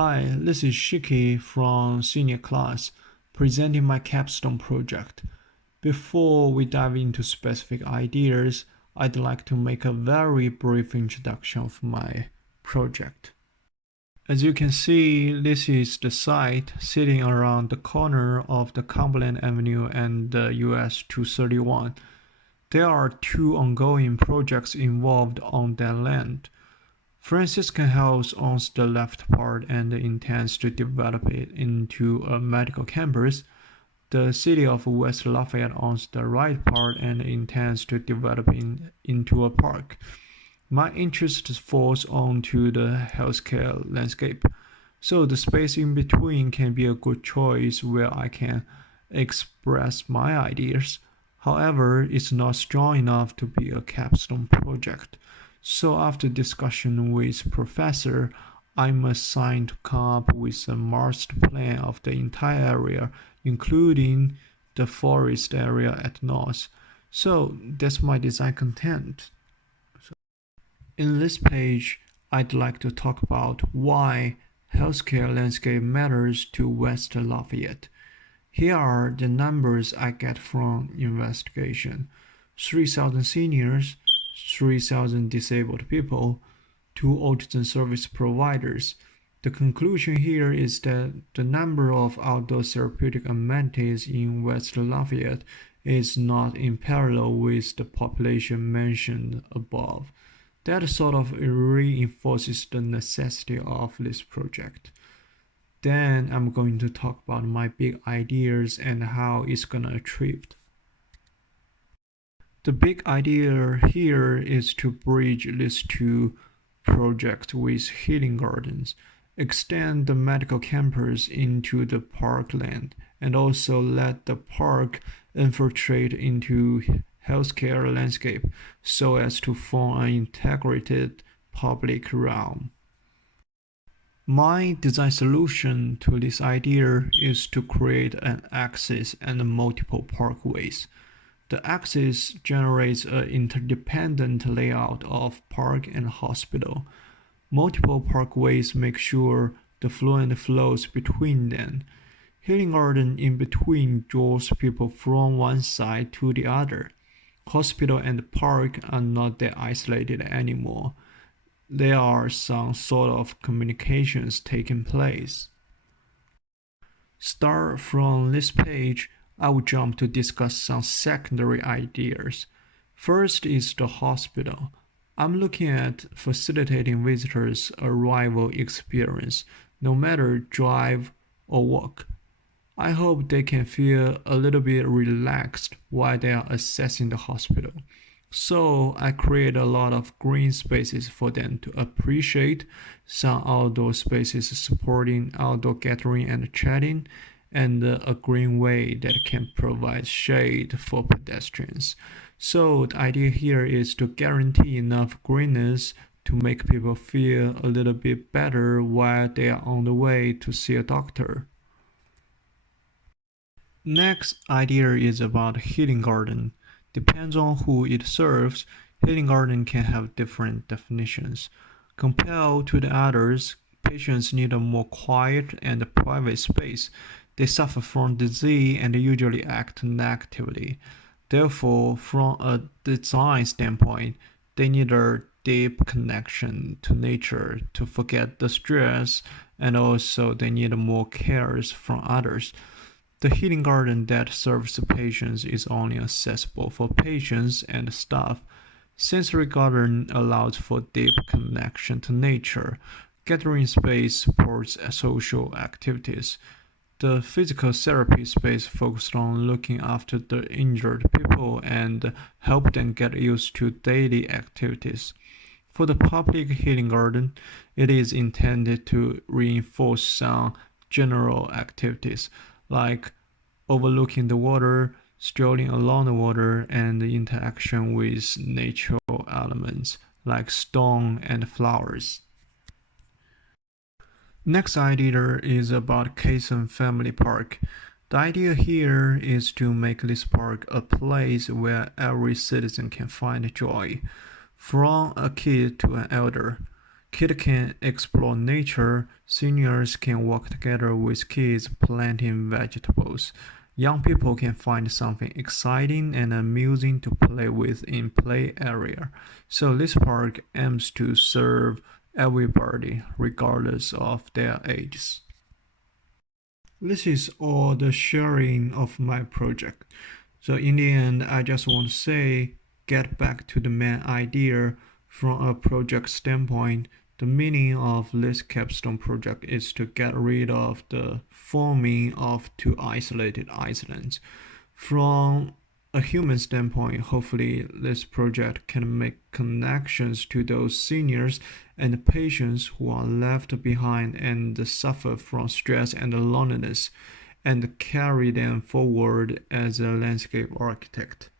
Hi, this is Shiki from senior class, presenting my capstone project. Before we dive into specific ideas, I'd like to make a very brief introduction of my project. As you can see, this is the site sitting around the corner of the Cumberland Avenue and US 231. There are two ongoing projects involved on that land. Franciscan House owns the left part and intends to develop it into a medical campus. The city of West Lafayette owns the right part and intends to develop it into a park. My interest falls onto the healthcare landscape, so the space in between can be a good choice where I can express my ideas. However, it's not strong enough to be a capstone project. So after discussion with professor, I'm assigned to come up with a master plan of the entire area, including the forest area at north. So that's my design content. In this page, I'd like to talk about why healthcare landscape matters to West Lafayette. Here are the numbers I get from investigation. 3,000 seniors, 3,000 disabled people, 2 autism service providers. The conclusion here is that the number of outdoor therapeutic amenities in West Lafayette is not in parallel with the population mentioned above. That sort of reinforces the necessity of this project. Then I'm going to talk about my big ideas and how it's gonna achieved. The big idea here is to bridge these two projects with healing gardens, extend the medical campus into the parkland, and also let the park infiltrate into healthcare landscape so as to form an integrated public realm. My design solution to this idea is to create an axis and multiple parkways. The axis generates an interdependent layout of park and hospital. Multiple parkways make sure the fluent flows between them. Healing garden in between draws people from one side to the other. Hospital and park are not that isolated anymore. There are some sort of communications taking place. Start from this page, I will jump to discuss some secondary ideas. First is the hospital. I'm looking at facilitating visitors' arrival experience, no matter drive or walk. I hope they can feel a little bit relaxed while they are accessing the hospital. So I create a lot of green spaces for them to appreciate, some outdoor spaces supporting outdoor gathering and chatting, and a greenway that can provide shade for pedestrians. So the idea here is to guarantee enough greenness to make people feel a little bit better while they are on the way to see a doctor. Next idea is about healing garden. Depends on who it serves, healing garden can have different definitions. Compared to the others, patients need a more quiet and private space. They suffer from disease and usually act negatively. Therefore, from a design standpoint, they need a deep connection to nature to forget the stress, and also they need more cares from others. The healing garden that serves patients is only accessible for patients and staff. Sensory garden allows for deep connection to nature. Gathering space supports social activities. The physical therapy space focused on looking after the injured people and help them get used to daily activities. For the public healing garden, it is intended to reinforce some general activities like overlooking the water, strolling along the water, and the interaction with natural elements like stone and flowers. Next idea is about Caisson Family Park. The idea here is to make this park a place where every citizen can find joy, from a kid to an elder. Kids can explore nature, seniors can work together with kids planting vegetables. Young people can find something exciting and amusing to play with in play area. So this park aims to serve everybody regardless of their ages. This is all the sharing of my project. So in the end, I just want to say, get back to the main idea from a project standpoint. The meaning of this capstone project is to get rid of the forming of two isolated islands. From a human standpoint, hopefully this project can make connections to those seniors and patients who are left behind and suffer from stress and loneliness, and carry them forward as a landscape architect.